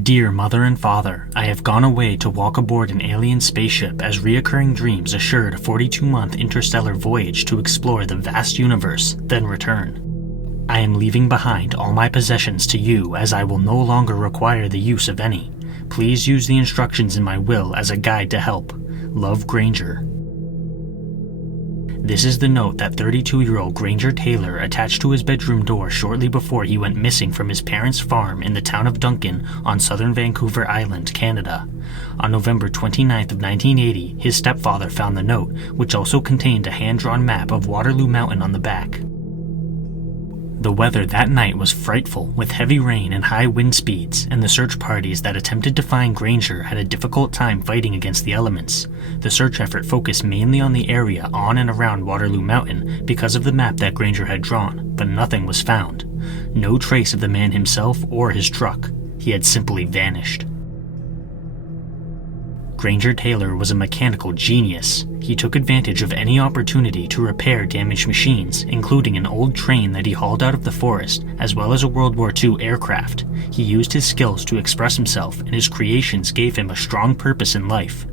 Dear Mother and Father, I have gone away to walk aboard an alien spaceship as reoccurring dreams assured a 42-month interstellar voyage to explore the vast universe, then return. I am leaving behind all my possessions to you as I will no longer require the use of any. Please use the instructions in my will as a guide to help. Love, Granger. This is the note that 32-year-old Granger Taylor attached to his bedroom door shortly before he went missing from his parents' farm in the town of Duncan on southern Vancouver Island, Canada. On November 29th of 1980, his stepfather found the note, which also contained a hand-drawn map of Waterloo Mountain on the back. The weather that night was frightful, with heavy rain and high wind speeds, and the search parties that attempted to find Granger had a difficult time fighting against the elements. The search effort focused mainly on the area on and around Waterloo Mountain because of the map that Granger had drawn, but nothing was found. No trace of the man himself or his truck. He had simply vanished. Granger Taylor was a mechanical genius. He took advantage of any opportunity to repair damaged machines, including an old train that he hauled out of the forest, as well as a World War II aircraft. He used his skills to express himself, and his creations gave him a strong purpose in life.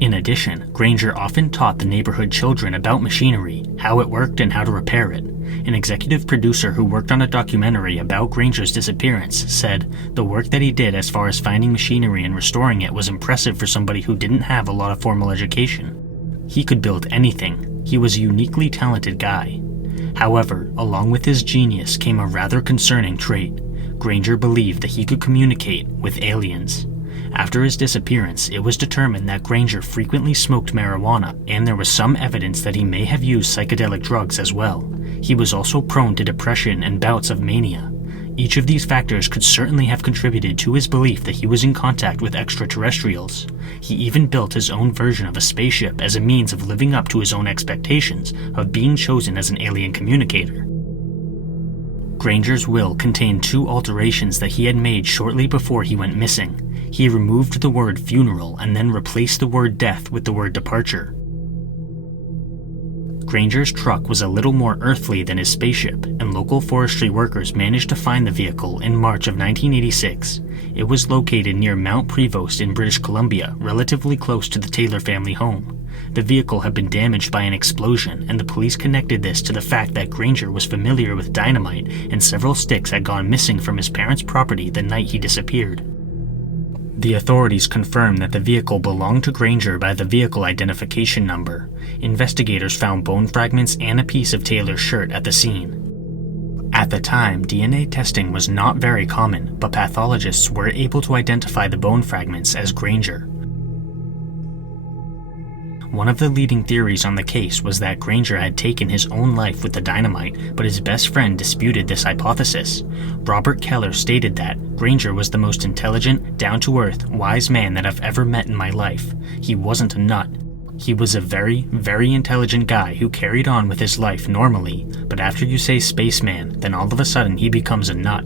In addition, Granger often taught the neighborhood children about machinery, how it worked and how to repair it. An executive producer who worked on a documentary about Granger's disappearance said, "The work that he did as far as finding machinery and restoring it was impressive for somebody who didn't have a lot of formal education. He could build anything. He was a uniquely talented guy." However, along with his genius came a rather concerning trait. Granger believed that he could communicate with aliens. After his disappearance, it was determined that Granger frequently smoked marijuana, and there was some evidence that he may have used psychedelic drugs as well. He was also prone to depression and bouts of mania. Each of these factors could certainly have contributed to his belief that he was in contact with extraterrestrials. He even built his own version of a spaceship as a means of living up to his own expectations of being chosen as an alien communicator. Granger's will contained 2 alterations that he had made shortly before he went missing. He removed the word funeral and then replaced the word death with the word departure. Granger's truck was a little more earthly than his spaceship, and local forestry workers managed to find the vehicle in March of 1986. It was located near Mount Prevost in British Columbia, relatively close to the Taylor family home. The vehicle had been damaged by an explosion, and the police connected this to the fact that Granger was familiar with dynamite and several sticks had gone missing from his parents' property the night he disappeared. The authorities confirmed that the vehicle belonged to Granger by the vehicle identification number. Investigators found bone fragments and a piece of Taylor's shirt at the scene. At the time, DNA testing was not very common, but pathologists were able to identify the bone fragments as Granger. One of the leading theories on the case was that Granger had taken his own life with the dynamite, but his best friend disputed this hypothesis. Robert Keller stated that Granger was the most intelligent, down-to-earth, wise man that I've ever met in my life. He wasn't a nut. He was a very, very intelligent guy who carried on with his life normally, but after you say spaceman, then all of a sudden he becomes a nut.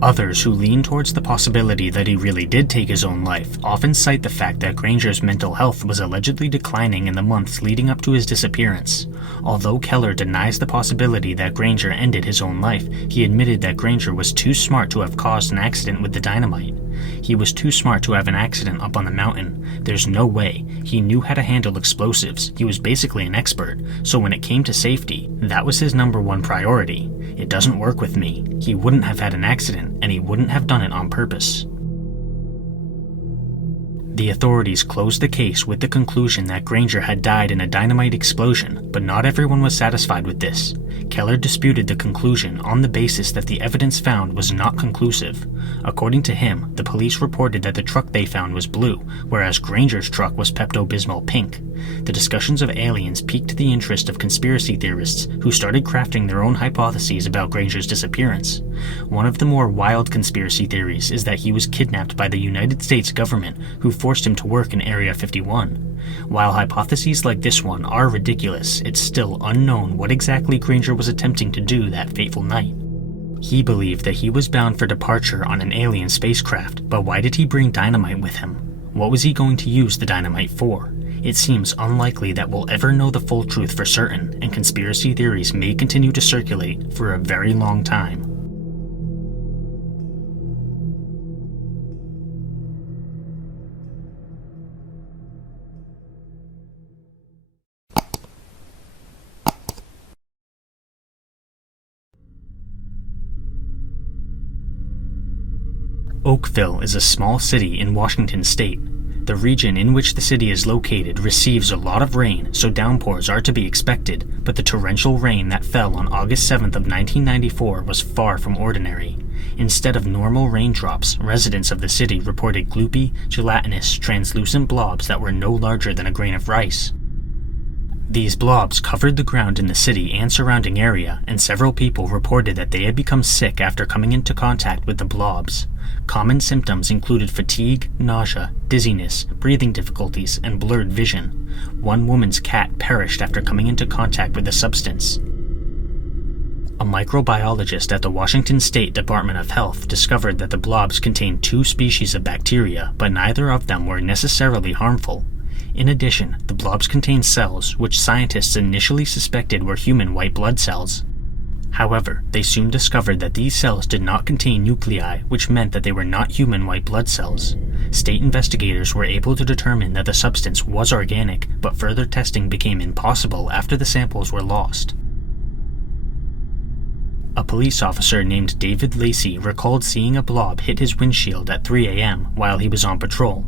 Others who lean towards the possibility that he really did take his own life often cite the fact that Granger's mental health was allegedly declining in the months leading up to his disappearance. Although Keller denies the possibility that Granger ended his own life, he admitted that Granger was too smart to have caused an accident with the dynamite. He was too smart to have an accident up on the mountain. There's no way. He knew how to handle explosives. He was basically an expert. So when it came to safety, that was his #1 priority. It doesn't work with me. He wouldn't have had an accident, and he wouldn't have done it on purpose. The authorities closed the case with the conclusion that Granger had died in a dynamite explosion, but not everyone was satisfied with this. Keller disputed the conclusion on the basis that the evidence found was not conclusive. According to him, the police reported that the truck they found was blue, whereas Granger's truck was Pepto-Bismol pink. The discussions of aliens piqued the interest of conspiracy theorists who started crafting their own hypotheses about Granger's disappearance. One of the more wild conspiracy theories is that he was kidnapped by the United States government, who forced him to work in Area 51. While hypotheses like this one are ridiculous, it's still unknown what exactly Granger was attempting to do that fateful night. He believed that he was bound for departure on an alien spacecraft, but why did he bring dynamite with him? What was he going to use the dynamite for? It seems unlikely that we'll ever know the full truth for certain, and conspiracy theories may continue to circulate for a very long time. Oakville is a small city in Washington state. The region in which the city is located receives a lot of rain, so downpours are to be expected, but the torrential rain that fell on August 7th of 1994 was far from ordinary. Instead of normal raindrops, residents of the city reported gloopy, gelatinous, translucent blobs that were no larger than a grain of rice. These blobs covered the ground in the city and surrounding area, and several people reported that they had become sick after coming into contact with the blobs. Common symptoms included fatigue, nausea, dizziness, breathing difficulties, and blurred vision. One woman's cat perished after coming into contact with the substance. A microbiologist at the Washington State Department of Health discovered that the blobs contained 2 species of bacteria, but neither of them were necessarily harmful. In addition, the blobs contained cells which scientists initially suspected were human white blood cells. However, they soon discovered that these cells did not contain nuclei, which meant that they were not human white blood cells. State investigators were able to determine that the substance was organic, but further testing became impossible after the samples were lost. A police officer named David Lacey recalled seeing a blob hit his windshield at 3 a.m. while he was on patrol.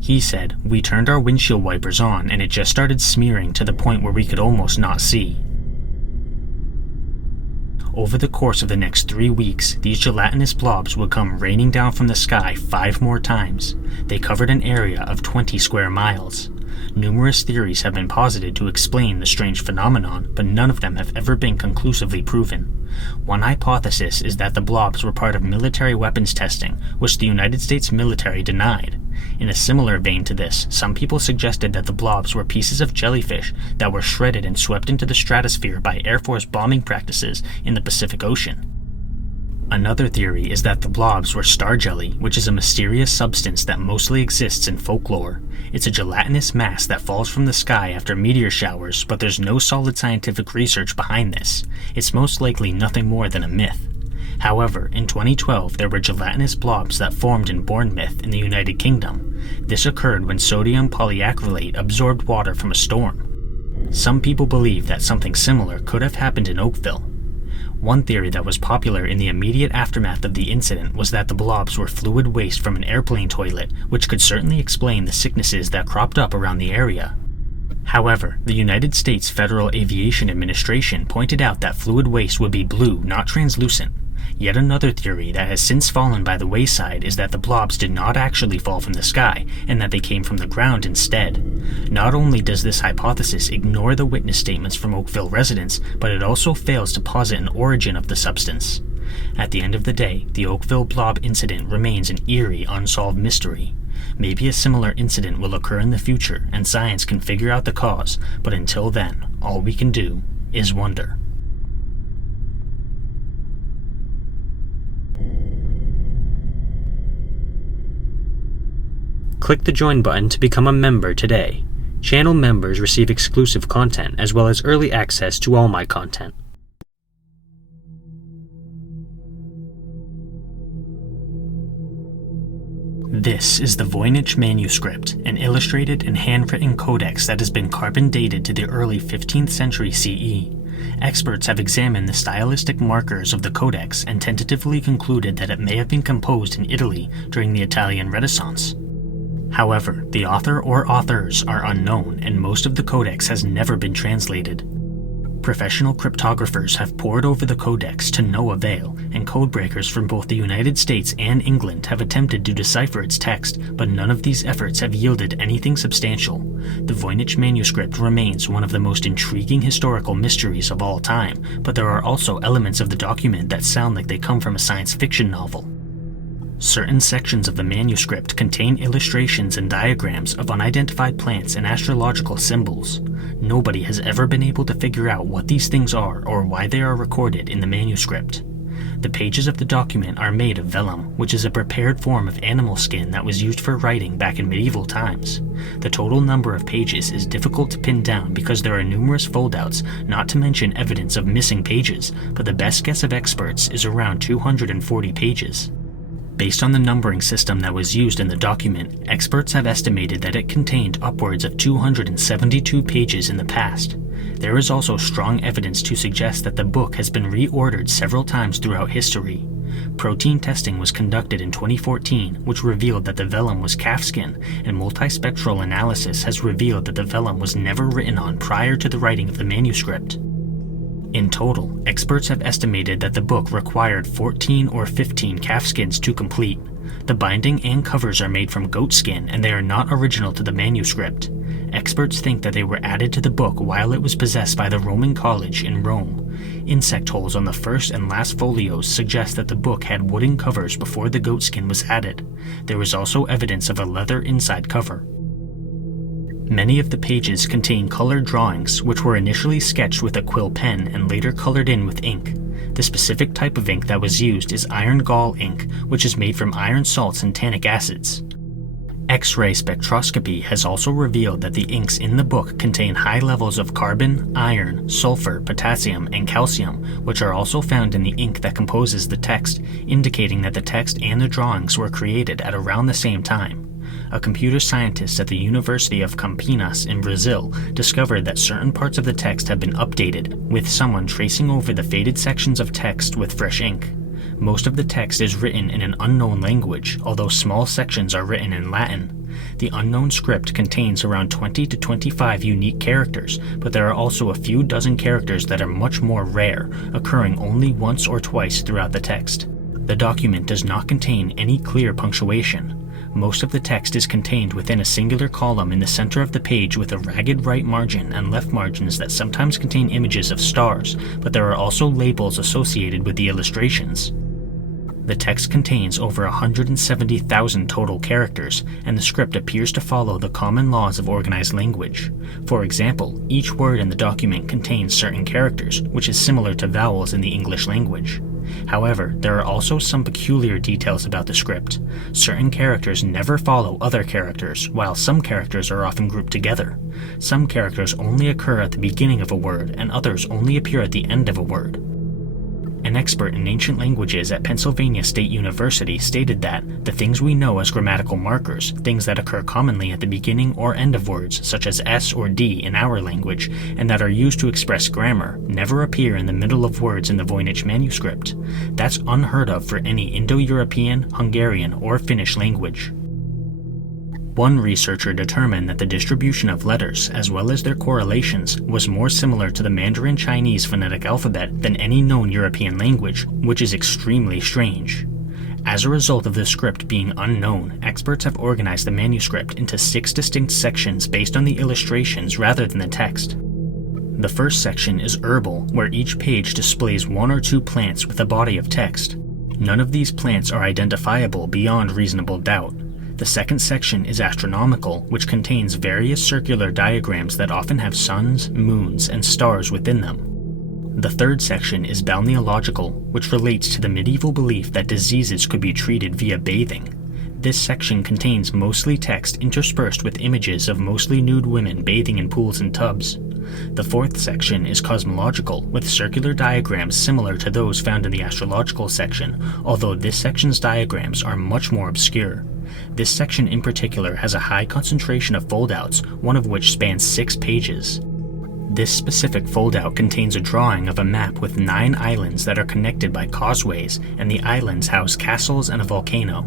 He said, "We turned our windshield wipers on and it just started smearing to the point where we could almost not see." Over the course of the next 3 weeks, these gelatinous blobs would come raining down from the sky 5 more times. They covered an area of 20 square miles. Numerous theories have been posited to explain the strange phenomenon, but none of them have ever been conclusively proven. One hypothesis is that the blobs were part of military weapons testing, which the United States military denied. In a similar vein to this, some people suggested that the blobs were pieces of jellyfish that were shredded and swept into the stratosphere by Air Force bombing practices in the Pacific Ocean. Another theory is that the blobs were star jelly, which is a mysterious substance that mostly exists in folklore. It's a gelatinous mass that falls from the sky after meteor showers, but there's no solid scientific research behind this. It's most likely nothing more than a myth. However, in 2012 there were gelatinous blobs that formed in Bournemouth in the United Kingdom. This occurred when sodium polyacrylate absorbed water from a storm. Some people believe that something similar could have happened in Oakville. One theory that was popular in the immediate aftermath of the incident was that the blobs were fluid waste from an airplane toilet, which could certainly explain the sicknesses that cropped up around the area. However, the United States Federal Aviation Administration pointed out that fluid waste would be blue, not translucent. Yet another theory that has since fallen by the wayside is that the blobs did not actually fall from the sky, and that they came from the ground instead. Not only does this hypothesis ignore the witness statements from Oakville residents, but it also fails to posit an origin of the substance. At the end of the day, the Oakville blob incident remains an eerie, unsolved mystery. Maybe a similar incident will occur in the future, and science can figure out the cause, but until then, all we can do is wonder. Click the join button to become a member today. Channel members receive exclusive content as well as early access to all my content. This is the Voynich Manuscript, an illustrated and handwritten codex that has been carbon dated to the early 15th century CE. Experts have examined the stylistic markers of the codex and tentatively concluded that it may have been composed in Italy during the Italian Renaissance. However, the author or authors are unknown, and most of the codex has never been translated. Professional cryptographers have pored over the codex to no avail, and codebreakers from both the United States and England have attempted to decipher its text, but none of these efforts have yielded anything substantial. The Voynich Manuscript remains one of the most intriguing historical mysteries of all time, but there are also elements of the document that sound like they come from a science fiction novel. Certain sections of the manuscript contain illustrations and diagrams of unidentified plants and astrological symbols. Nobody has ever been able to figure out what these things are or why they are recorded in the manuscript. The pages of the document are made of vellum, which is a prepared form of animal skin that was used for writing back in medieval times. The total number of pages is difficult to pin down because there are numerous foldouts, not to mention evidence of missing pages, but the best guess of experts is around 240 pages. Based on the numbering system that was used in the document, experts have estimated that it contained upwards of 272 pages in the past. There is also strong evidence to suggest that the book has been reordered several times throughout history. Protein testing was conducted in 2014, which revealed that the vellum was calfskin, and multispectral analysis has revealed that the vellum was never written on prior to the writing of the manuscript. In total, experts have estimated that the book required 14 or 15 calfskins to complete. The binding and covers are made from goat skin, and they are not original to the manuscript. Experts think that they were added to the book while it was possessed by the Roman college in Rome. Insect holes on the first and last folios suggest that the book had wooden covers before the goat skin was added. There was also evidence of a leather inside cover. Many of the pages contain colored drawings, which were initially sketched with a quill pen and later colored in with ink. The specific type of ink that was used is iron gall ink, which is made from iron salts and tannic acids. X-ray spectroscopy has also revealed that the inks in the book contain high levels of carbon, iron, sulfur, potassium, and calcium, which are also found in the ink that composes the text, indicating that the text and the drawings were created at around the same time. A computer scientist at the University of Campinas in Brazil discovered that certain parts of the text have been updated, with someone tracing over the faded sections of text with fresh ink. Most of the text is written in an unknown language, although small sections are written in Latin. The unknown script contains around 20 to 25 unique characters, but there are also a few dozen characters that are much more rare, occurring only once or twice throughout the text. The document does not contain any clear punctuation. Most of the text is contained within a singular column in the center of the page with a ragged right margin and left margins that sometimes contain images of stars, but there are also labels associated with the illustrations. The text contains over 170,000 total characters, and the script appears to follow the common laws of organized language. For example, each word in the document contains certain characters, which is similar to vowels in the English language. However, there are also some peculiar details about the script. Certain characters never follow other characters, while some characters are often grouped together. Some characters only occur at the beginning of a word, and others only appear at the end of a word. An expert in ancient languages at Pennsylvania State University stated that the things we know as grammatical markers, things that occur commonly at the beginning or end of words such as S or D in our language, and that are used to express grammar, never appear in the middle of words in the Voynich Manuscript. That's unheard of for any Indo-European, Hungarian, or Finnish language. One researcher determined that the distribution of letters, as well as their correlations, was more similar to the Mandarin Chinese phonetic alphabet than any known European language, which is extremely strange. As a result of the script being unknown, experts have organized the manuscript into 6 distinct sections based on the illustrations rather than the text. The first section is herbal, where each page displays 1 or 2 plants with a body of text. None of these plants are identifiable beyond reasonable doubt. The second section is astronomical, which contains various circular diagrams that often have suns, moons, and stars within them. The third section is balneological, which relates to the medieval belief that diseases could be treated via bathing. This section contains mostly text interspersed with images of mostly nude women bathing in pools and tubs. The fourth section is cosmological, with circular diagrams similar to those found in the astrological section, although this section's diagrams are much more obscure. This section in particular has a high concentration of foldouts, one of which spans 6 pages. This specific foldout contains a drawing of a map with 9 islands that are connected by causeways, and the islands house castles and a volcano.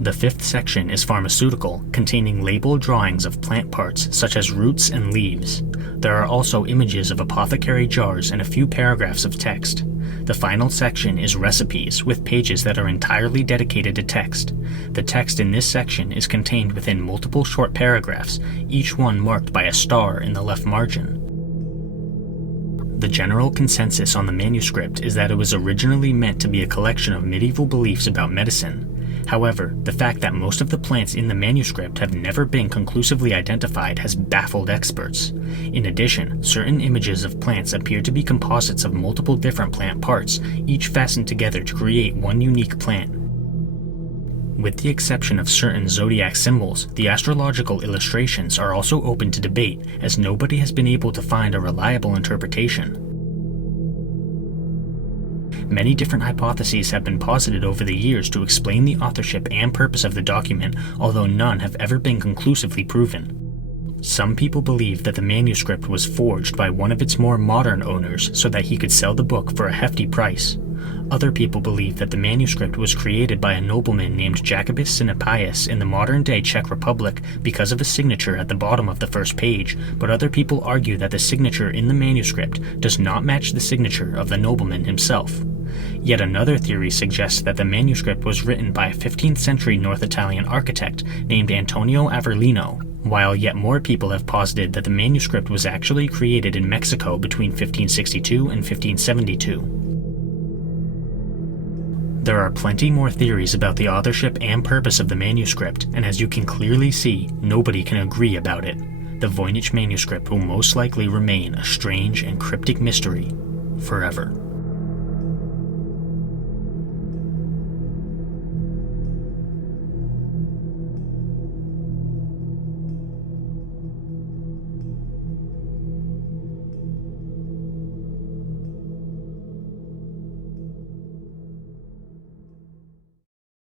The fifth section is pharmaceutical, containing labeled drawings of plant parts such as roots and leaves. There are also images of apothecary jars and a few paragraphs of text. The final section is recipes, with pages that are entirely dedicated to text. The text in this section is contained within multiple short paragraphs, each one marked by a star in the left margin. The general consensus on the manuscript is that it was originally meant to be a collection of medieval beliefs about medicine. However, the fact that most of the plants in the manuscript have never been conclusively identified has baffled experts. In addition, certain images of plants appear to be composites of multiple different plant parts, each fastened together to create one unique plant. With the exception of certain zodiac symbols, the astrological illustrations are also open to debate, as nobody has been able to find a reliable interpretation. Many different hypotheses have been posited over the years to explain the authorship and purpose of the document, although none have ever been conclusively proven. Some people believe that the manuscript was forged by one of its more modern owners so that he could sell the book for a hefty price. Other people believe that the manuscript was created by a nobleman named Jacobus Sinapius in the modern-day Czech Republic because of a signature at the bottom of the first page, but other people argue that the signature in the manuscript does not match the signature of the nobleman himself. Yet another theory suggests that the manuscript was written by a 15th century North Italian architect named Antonio Averlino, while yet more people have posited that the manuscript was actually created in Mexico between 1562 and 1572. There are plenty more theories about the authorship and purpose of the manuscript, and as you can clearly see, nobody can agree about it. The Voynich Manuscript will most likely remain a strange and cryptic mystery forever.